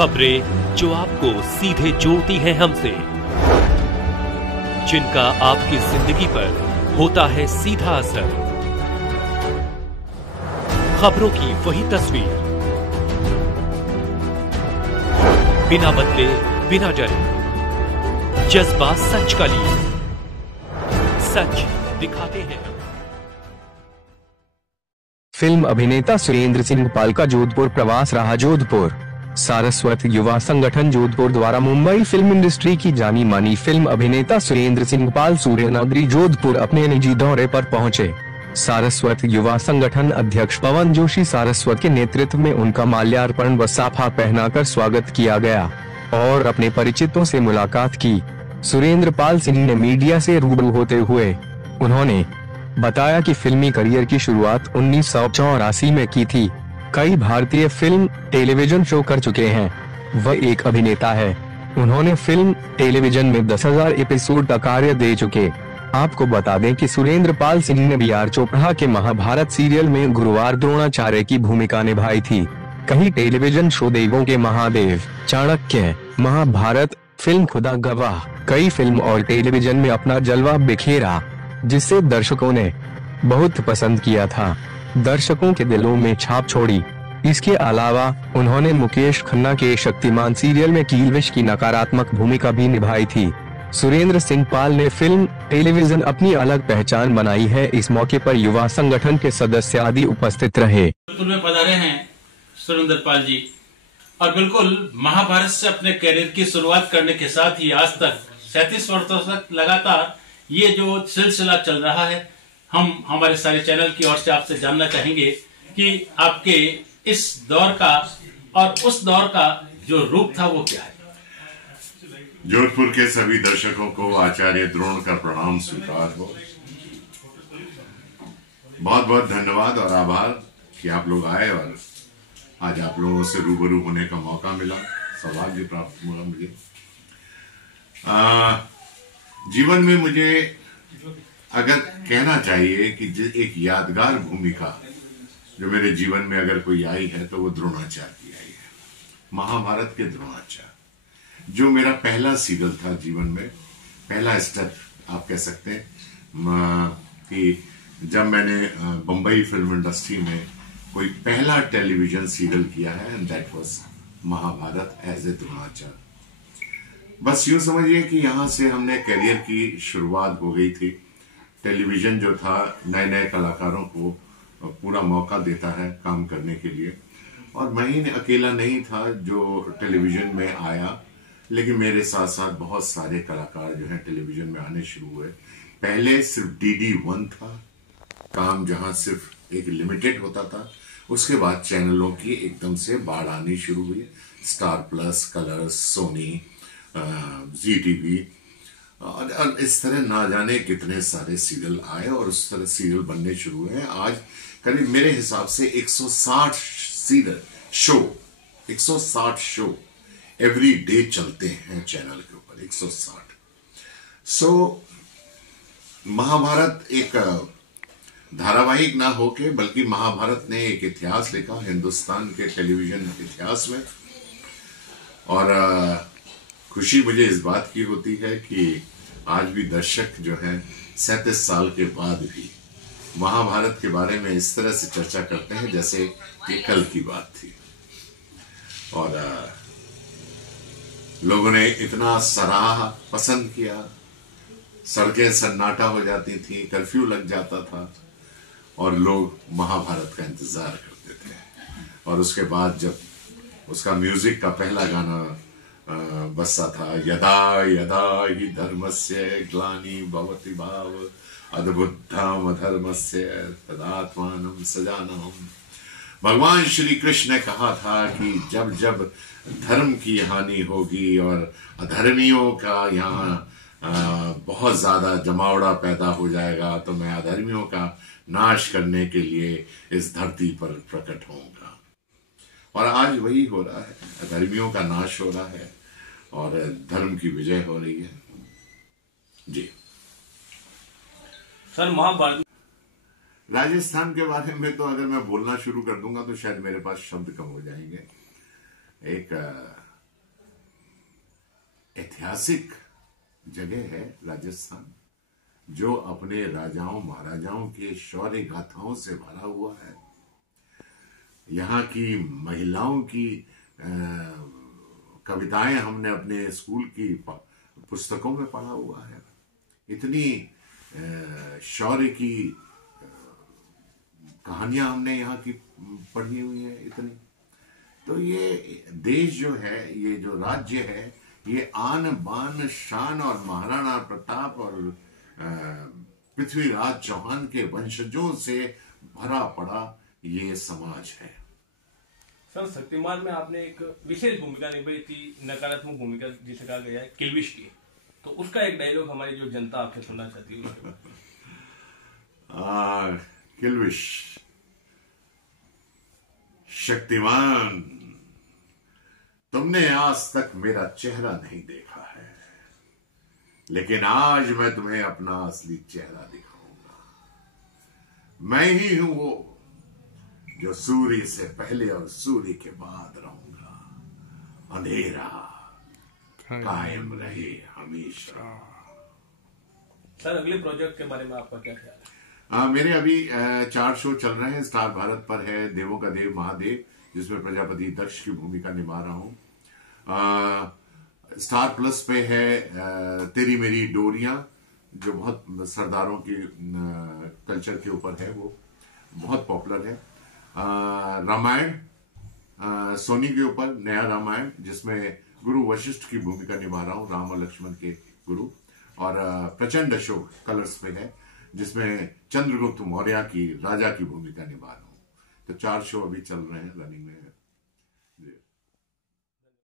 खबरें जो आपको सीधे जोड़ती हैं हमसे, जिनका आपकी जिंदगी पर होता है सीधा असर। खबरों की वही तस्वीर, बिना बदले बिना डरे, जज्बा सच का लिए, सच दिखाते हैं। फिल्म अभिनेता सुरेंद्र सिंह पाल का जोधपुर प्रवास रहा। जोधपुर सारस्वत युवा संगठन जोधपुर द्वारा मुंबई फिल्म इंडस्ट्री की जानी मानी फिल्म अभिनेता सुरेंद्र सिंह पाल सूर्यनगरी जोधपुर अपने निजी दौरे पर पहुंचे। सारस्वत युवा संगठन अध्यक्ष पवन जोशी सारस्वत के नेतृत्व में उनका माल्यार्पण व साफा पहनाकर स्वागत किया गया और अपने परिचितों से मुलाकात की। सुरेंद्र पाल सिंह ने मीडिया से रूबरू होते हुए उन्होंने बताया कि फिल्मी करियर की शुरुआत 1984 में की थी। कई भारतीय फिल्म टेलीविजन शो कर चुके हैं। वह एक अभिनेता है। उन्होंने फिल्म टेलीविजन में 10,000 एपिसोड का कार्य दे चुके। आपको बता दें कि सुरेंद्र पाल सिंह ने बी आर चोपड़ा के महाभारत सीरियल में गुरुवार द्रोणाचार्य की भूमिका निभाई थी। कई टेलीविजन शो देवों के महादेव, चाणक्य, महाभारत, फिल्म खुदा गवाह, कई फिल्म और टेलीविजन में अपना जलवा बिखेरा, जिसे दर्शकों ने बहुत पसंद किया था। दर्शकों के दिलों में छाप छोड़ी। इसके अलावा उन्होंने मुकेश खन्ना के शक्तिमान सीरियल में कीलविश की नकारात्मक भूमिका भी निभाई थी। सुरेंद्र सिंह पाल ने फिल्म टेलीविजन अपनी अलग पहचान बनाई है। इस मौके पर युवा संगठन के सदस्य आदि उपस्थित रहे। में पधारे हैं सुरेंद्र पाल जी, और बिल्कुल महाभारत से अपने करियर की शुरुआत करने के साथ ही आज तक 37 वर्षों तक लगातार ये जो सिलसिला चल रहा है, हम हमारे सारे चैनल की ओर से आपसे जानना चाहेंगे कि आपके इस दौर का और उस दौर का जो रूप था वो क्या है। जोधपुर के सभी दर्शकों को आचार्य द्रोण का प्रणाम स्वीकार हो। बहुत बहुत धन्यवाद और आभार कि आप लोग आए और आज आप लोगों से रूबरू होने का मौका मिला, सौभाग्य प्राप्त हुआ मुझे। जीवन में मुझे अगर कहना चाहिए कि एक यादगार भूमिका जो मेरे जीवन में अगर कोई आई है तो वो द्रोणाचार्य की आई है। महाभारत के द्रोणाचार्य जो मेरा पहला सीरियल था जीवन में, पहला स्टेप आप कह सकते हैं कि जब मैंने बम्बई फिल्म इंडस्ट्री में कोई पहला टेलीविजन सीरियल किया है, and that was Mahabharat as a Dronacharya. बस यूं समझिए कि यहाँ से हमने करियर की शुरुआत हो गई थी। टेलीविजन जो था नए नए कलाकारों को पूरा मौका देता है काम करने के लिए, और मैं ही अकेला नहीं था जो टेलीविजन में आया, लेकिन मेरे साथ साथ बहुत सारे कलाकार जो हैं टेलीविजन में आने शुरू हुए। पहले सिर्फ DD1 था काम, जहां सिर्फ एक लिमिटेड होता था। उसके बाद चैनलों की एकदम से बाढ़ आनी शुरू हुई। Star Plus, Colors, Sony, ZTV और इस तरह ना जाने कितने सारे सीरियल आए और उस तरह सीरियल बनने शुरू हुए हैं। आज करीब मेरे हिसाब से 160 serial show, 160 show every day चलते हैं चैनल के ऊपर, 160। सो महाभारत एक धारावाहिक ना होके बल्कि महाभारत ने एक इतिहास लिखा हिंदुस्तान के टेलीविजन इतिहास में। और खुशी मुझे इस बात की होती है कि आज भी दर्शक जो हैं 37 साल के बाद भी महाभारत के बारे में इस तरह से चर्चा करते हैं जैसे कि कल की बात थी। और लोगों ने इतना सराहा, पसंद किया, सड़कें सन्नाटा हो जाती थी, कर्फ्यू लग जाता था और लोग महाभारत का इंतजार करते थे। और उसके बाद जब उसका म्यूजिक का पहला गाना बसा था, यदा यदा हि धर्मस्य ग्लानि भवति भाव अद्भुतम अधर्मस्य तदात्मानं सजानहम्। भगवान श्री कृष्ण ने कहा था कि जब जब धर्म की हानि होगी और अधर्मियों का यहाँ बहुत ज्यादा जमावड़ा पैदा हो जाएगा तो मैं अधर्मियों का नाश करने के लिए इस धरती पर प्रकट होऊंगा। और आज वही हो रहा है, अधर्मियों का नाश हो रहा है और धर्म की विजय हो रही है। जी सर, महाभारत राजस्थान के बारे में तो अगर मैं बोलना शुरू कर दूंगा तो शायद मेरे पास शब्द कम हो जाएंगे। एक ऐतिहासिक जगह है राजस्थान, जो अपने राजाओं महाराजाओं के शौर्य गाथाओं से भरा हुआ है। यहाँ की महिलाओं की कविताएं हमने अपने स्कूल की पुस्तकों में पढ़ा हुआ है। इतनी शौर्य की कहानियां हमने यहाँ की पढ़ी हुई है इतनी। तो ये देश जो है, ये जो राज्य है, ये आन बान शान और महाराणा प्रताप और पृथ्वीराज चौहान के वंशजों से भरा पड़ा ये समाज है। सर, शक्तिमान में आपने एक विशेष भूमिका निभाई थी, नकारात्मक भूमिका जिसे कहा गया है किल्विश की। तो उसका एक डायलॉग हमारी जो जनता आपसे सुनना चाहती है। किल्विश, शक्तिमान, तुमने आज तक मेरा चेहरा नहीं देखा है, लेकिन आज मैं तुम्हें अपना असली चेहरा दिखाऊंगा। मैं ही हूं वो जो सूर्य से पहले और सूर्य के बाद रहूंगा। अंधेरा कायम रहे हमेशा। सर, अगले प्रोजेक्ट के बारे में आपका क्या ख्याल है? मेरे अभी 4 शो चल रहे हैं। स्टार भारत पर है देवों का देव महादेव, जिसमें प्रजापति दक्ष की भूमिका निभा रहा हूं। स्टार प्लस पे है तेरी मेरी डोरियां, जो बहुत सरदारों की कल्चर के ऊपर है, वो बहुत पॉपुलर है। रामायण सोनी के ऊपर नया रामायण, जिसमें गुरु वशिष्ठ की भूमिका निभा रहा हूं, राम और लक्ष्मण के गुरु। और प्रचंड अशोक कलर्स पे है, जिसमें चंद्रगुप्त मौर्य की राजा की भूमिका निभा रहा हूं। तो 4 शो अभी चल रहे हैं, रनिंग में।